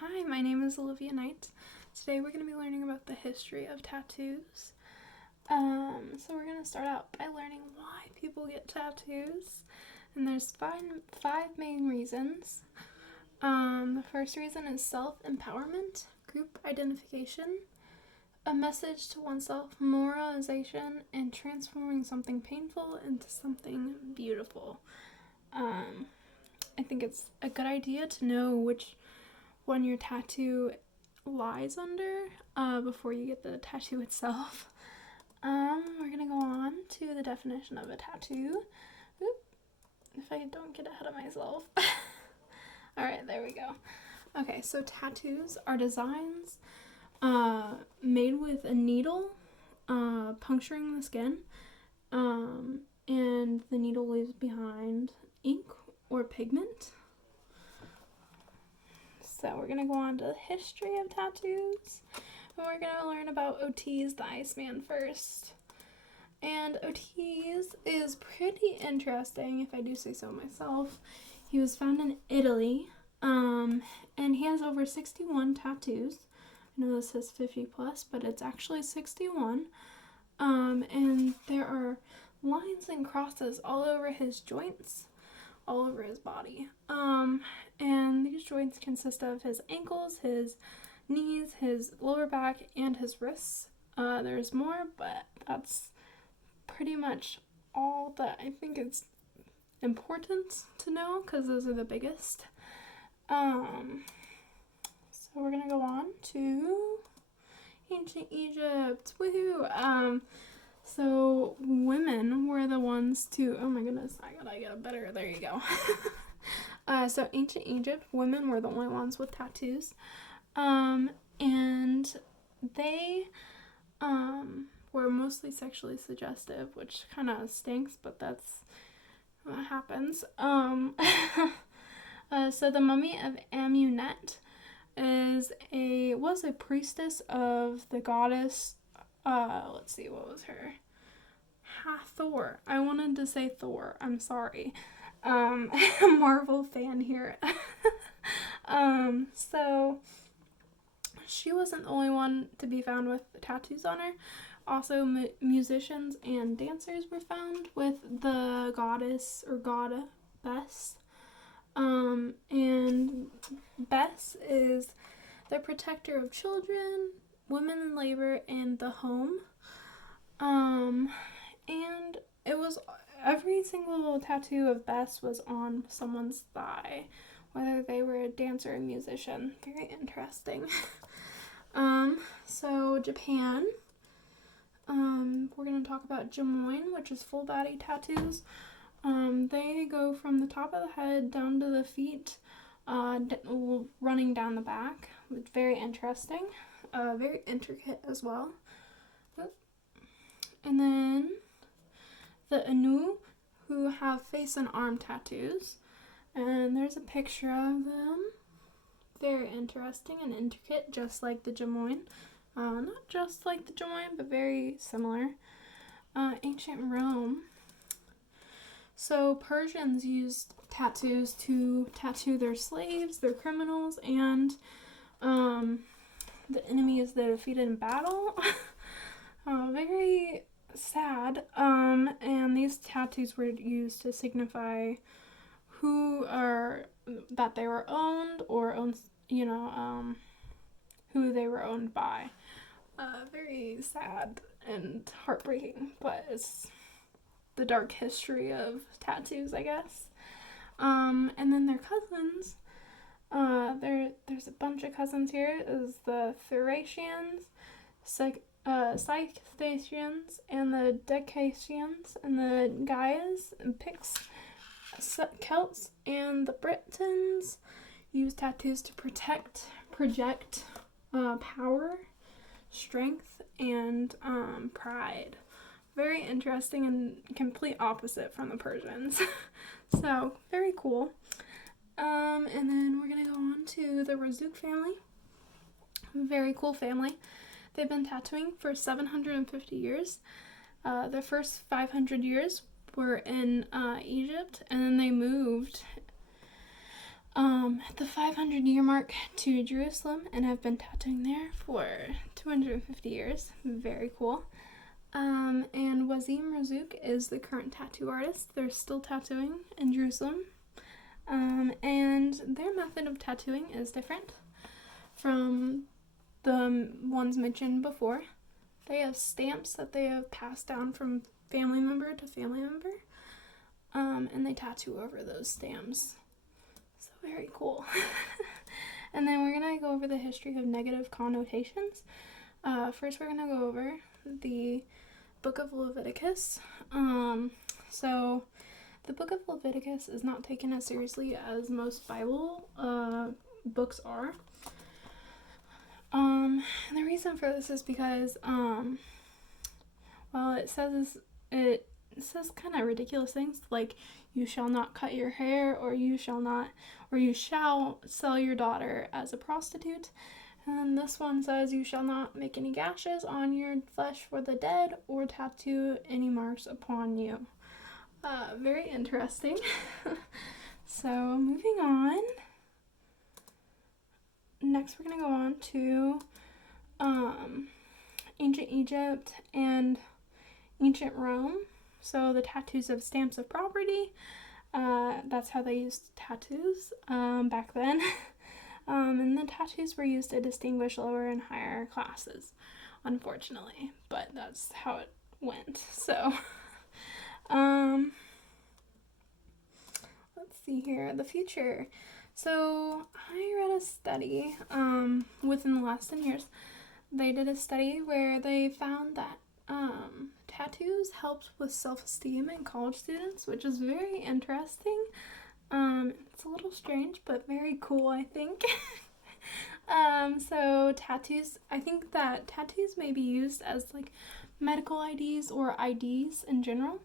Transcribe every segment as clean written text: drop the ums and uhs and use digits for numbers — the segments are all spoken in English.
Hi, my name is Olivia Knight. Today we're going to be learning about the history of tattoos. So we're going to start out by learning why people get tattoos. And there's five main reasons. The first reason is self-empowerment, group identification, a message to oneself, moralization, and transforming something painful into something beautiful. I think it's a good idea to know which one your tattoo lies under before you get the tattoo itself. We're gonna go on to the definition of a tattoo. Oop, if I don't get ahead of myself. Alright, there we go. Okay, so tattoos are designs made with a needle puncturing the skin, and the needle leaves behind ink or pigment. So we're going to go on to the history of tattoos, and we're going to learn about Otis the Iceman first. And Otis is pretty interesting, if I do say so myself. He was found in Italy, and he has over 61 tattoos. I know this says 50 plus, but it's actually 61. And there are lines and crosses all over his joints, all over his body. And these joints consist of his ankles, his knees, his lower back, and his wrists. There's more, but that's pretty much all that I think is important to know, because those are the biggest. So we're gonna go on to ancient Egypt. Woohoo! So women were the ones to, oh my goodness, I gotta get a better, there you go. So ancient Egypt, women were the only ones with tattoos. And they were mostly sexually suggestive, which kind of stinks, but that's what happens. So the mummy of Amunet was a priestess of the goddess, let's see, what was her? Thor. I wanted to say Thor. I'm sorry. Marvel fan here. So she wasn't the only one to be found with tattoos on her. Also, musicians and dancers were found with the goddess or goddess. And Bes is the protector of children, women in labor, and the home. And it was every single tattoo of Bes was on someone's thigh, whether they were a dancer or musician. Very interesting. So Japan. We're gonna talk about Jemoin, which is full body tattoos. They go from the top of the head down to the feet, running down the back. It's very interesting. Very intricate as well. And then the Anu, who have face and arm tattoos. And there's a picture of them. Very interesting and intricate, just like the Jemoin. Not just like the Jemoin, but very similar. Ancient Rome. So Persians used tattoos to tattoo their slaves, their criminals, and the enemies they defeated in battle. Very sad. And these tattoos were used to signify that they were owned or who they were owned by. Very sad and heartbreaking, but it's the dark history of tattoos, I guess. And then their cousins. There's a bunch of cousins here. Is the Thracians, Scythians, and the Dacians, and the Gaias, and Picts, Celts, and the Britons use tattoos to project power, strength, and pride. Very interesting and complete opposite from the Persians. So, very cool. And then we're going to go on to the Razuk family. Very cool family. They've been tattooing for 750 years. The first 500 years were in Egypt, and then they moved at the 500-year mark to Jerusalem and have been tattooing there for 250 years. Very cool. And Wazim Razzouk is the current tattoo artist. They're still tattooing in Jerusalem. And their method of tattooing is different from the ones mentioned before. They have stamps that they have passed down from family member to family member. And they tattoo over those stamps. So very cool. And then we're going to go over the history of negative connotations. First, we're going to go over the Book of Leviticus. So the Book of Leviticus is not taken as seriously as most Bible books are. And the reason for this is because, it says kind of ridiculous things like you shall not cut your hair, or you shall sell your daughter as a prostitute. And then this one says you shall not make any gashes on your flesh for the dead or tattoo any marks upon you. Very interesting. So moving on. Next we're going to go on to ancient Egypt and ancient Rome. So the tattoos of stamps of property. That's how they used tattoos back then. And the tattoos were used to distinguish lower and higher classes, unfortunately. But that's how it went. So, let's see here. The future. So I read a study within the last 10 years. They did a study where they found that tattoos helped with self-esteem in college students, which is very interesting. It's a little strange, but very cool, I think. So tattoos, I think that tattoos may be used as like medical IDs or IDs in general,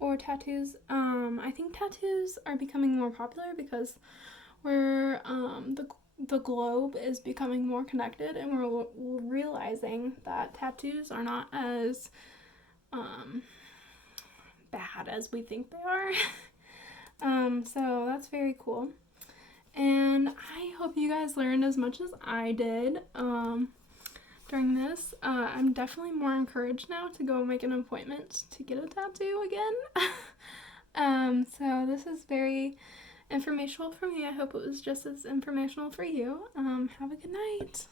or tattoos. I think tattoos are becoming more popular because we're, the globe is becoming more connected, and we're realizing that tattoos are not as bad as we think they are. So that's very cool. And I hope you guys learned as much as I did during this. I'm definitely more encouraged now to go make an appointment to get a tattoo again. So this is very informational for me. I hope it was just as informational for you. Have a good night.